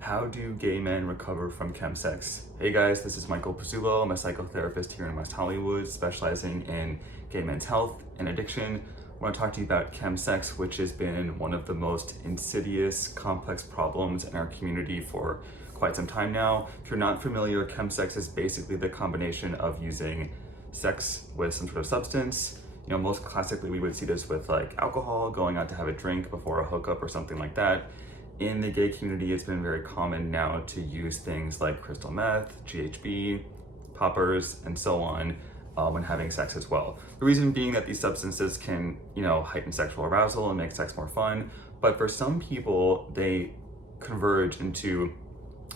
How do gay men recover from chemsex? Hey guys, this is Michael Pizzullo. I'm a psychotherapist here in West Hollywood, specializing in gay men's health and addiction. I want to talk to you about chemsex, which has been one of the most insidious, complex problems in our community for quite some time now. If you're not familiar, chemsex is basically the combination of using sex with some sort of substance. You know, most classically, we would see this with like alcohol, going out to have a drink before a hookup or something like that. In the gay community, it's been very common now to use things like crystal meth, GHB, poppers, and so on when having sex as well. The reason being that these substances can, heighten sexual arousal and make sex more fun. But for some people, they converge into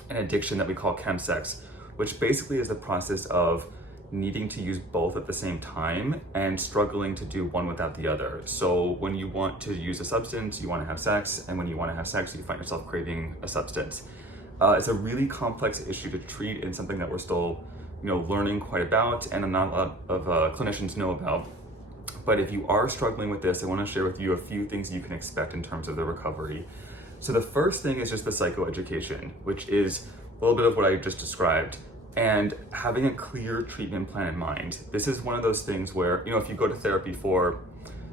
an addiction that we call chemsex, which basically is the process of needing to use both at the same time and struggling to do one without the other. So when you want to use a substance, you want to have sex, and when you want to have sex, you find yourself craving a substance. It's a really complex issue to treat and something that we're still, learning quite about and not a lot of clinicians know about. But if you are struggling with this, I want to share with you a few things you can expect in terms of the recovery. So the first thing is just the psychoeducation, which is a little bit of what I just described. And having a clear treatment plan in mind. This is one of those things where, if you go to therapy for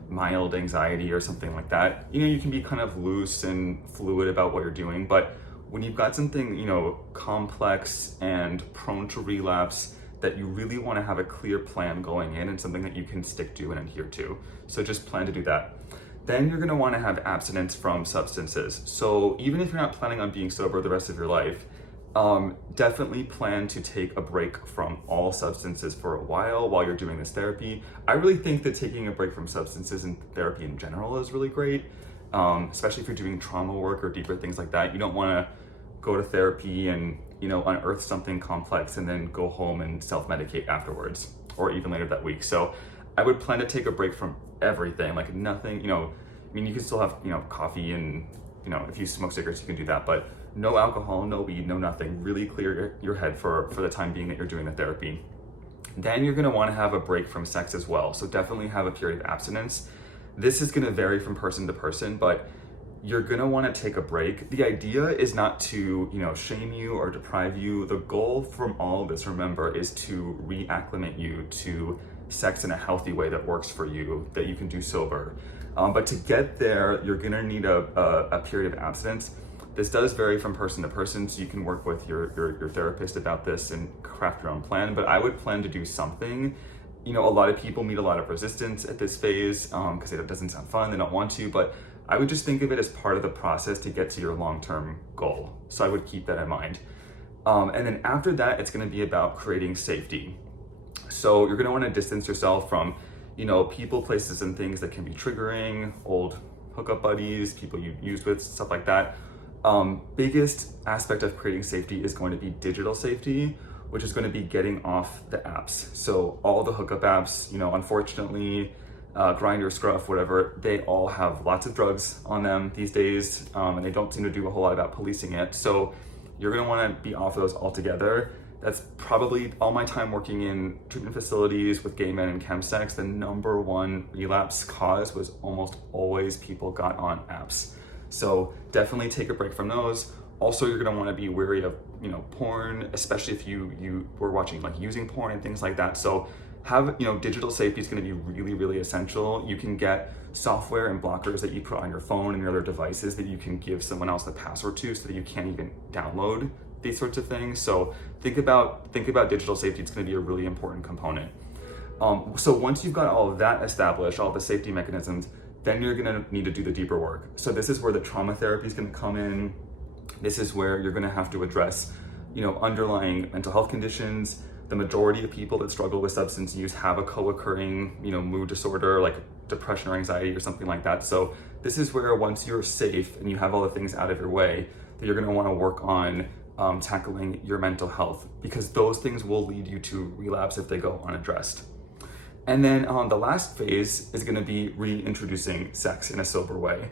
mild anxiety or something like that, you can be kind of loose and fluid about what you're doing. But when you've got something, complex and prone to relapse, that you really want to have a clear plan going in and something that you can stick to and adhere to. So just plan to do that. Then you're going to want to have abstinence from substances. So even if you're not planning on being sober the rest of your life, definitely plan to take a break from all substances for a while you're doing this therapy. I really think that taking a break from substances and therapy in general is really great, especially if you're doing trauma work or deeper things like that. You don't want to go to therapy and, unearth something complex and then go home and self-medicate afterwards or even later that week. So I would plan to take a break from everything, like nothing, you can still have, coffee and, if you smoke cigarettes, you can do that, but no alcohol, no weed, no nothing. Really clear your head for the time being that you're doing the therapy. Then you're gonna wanna have a break from sex as well. So definitely have a period of abstinence. This is gonna vary from person to person, but you're gonna wanna take a break. The idea is not to, shame you or deprive you. The goal from all of this, remember, is to reacclimate you to sex in a healthy way that works for you, that you can do sober. But to get there, you're gonna need a period of abstinence. This does vary from person to person, so you can work with your therapist about this and craft your own plan, but I would plan to do something. A lot of people meet a lot of resistance at this phase because it doesn't sound fun, they don't want to, but I would just think of it as part of the process to get to your long-term goal. So I would keep that in mind. And then after that, it's gonna be about creating safety. So you're gonna wanna distance yourself from, people, places, and things that can be triggering, old hookup buddies, people you used with, stuff like that. Biggest aspect of creating safety is going to be digital safety, which is going to be getting off the apps. So all the hookup apps, unfortunately, Grindr, Scruff, whatever, they all have lots of drugs on them these days, and they don't seem to do a whole lot about policing it. So you're going to want to be off of those altogether. That's probably all my time working in treatment facilities with gay men and chemsex. The number one relapse cause was almost always people got on apps. So definitely take a break from those. Also, you're gonna wanna be wary of, porn, especially if you were watching like using porn and things like that. So have, digital safety is gonna be really, really essential. You can get software and blockers that you put on your phone and your other devices that you can give someone else the password to so that you can't even download these sorts of things. So think about digital safety. It's gonna be a really important component. So once you've got all of that established, all the safety mechanisms, then you're gonna need to do the deeper work. So this is where the trauma therapy is gonna come in. This is where you're gonna have to address, underlying mental health conditions. The majority of people that struggle with substance use have a co-occurring, mood disorder like depression or anxiety or something like that. So this is where once you're safe and you have all the things out of your way, that you're gonna wanna work on tackling your mental health, because those things will lead you to relapse if they go unaddressed. And then the last phase is going to be reintroducing sex in a sober way.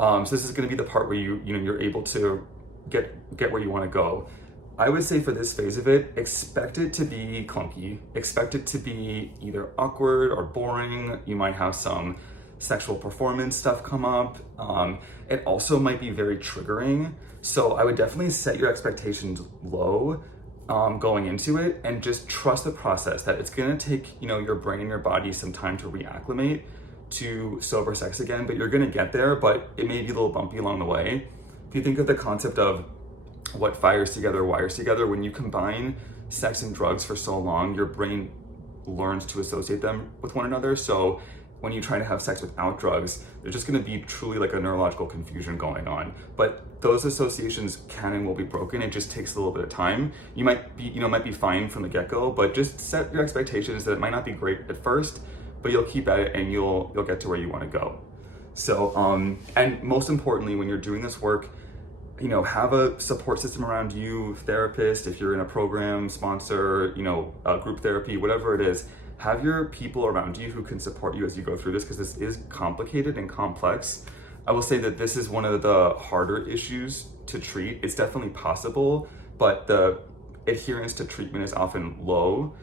So this is going to be the part where you're able to get where you want to go. I would say for this phase of it, expect it to be clunky. Expect it to be either awkward or boring. You might have some sexual performance stuff come up. It also might be very triggering. So I would definitely set your expectations low going into it, and just trust the process that it's gonna take, you know, your brain and your body some time to reacclimate to sober sex again, but you're gonna get there, but it may be a little bumpy along the way. If you think of the concept of what fires together wires together, when you combine sex and drugs for so long, your brain learns to associate them with one another. So when you try to have sex without drugs, there's just gonna be truly like a neurological confusion going on. But those associations can and will be broken. It just takes a little bit of time. You might be fine from the get-go, but just set your expectations that it might not be great at first, but you'll keep at it and you'll get to where you wanna go. So, and most importantly, when you're doing this work, you know, have a support system around you, therapist, if you're in a program, sponsor, you know, group therapy, whatever it is. Have your people around you who can support you as you go through this, because this is complicated and complex. I will say that this is one of the harder issues to treat. It's definitely possible, but the adherence to treatment is often low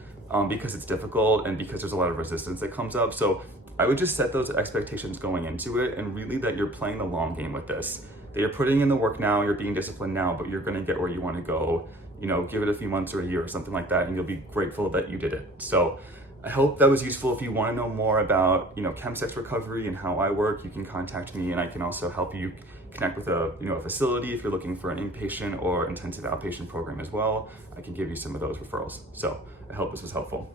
because it's difficult and because there's a lot of resistance that comes up. So I would just set those expectations going into it, and really that you're playing the long game with this. That you're putting in the work now, you're being disciplined now, but you're gonna get where you wanna go. You know, give it a few months or a year or something like that, and you'll be grateful that you did it. So I hope that was useful. If you want to know more about, you know, chemsex recovery and how I work, you can contact me, and I can also help you connect with a facility if you're looking for an inpatient or intensive outpatient program as well. I can give you some of those referrals. So I hope this was helpful.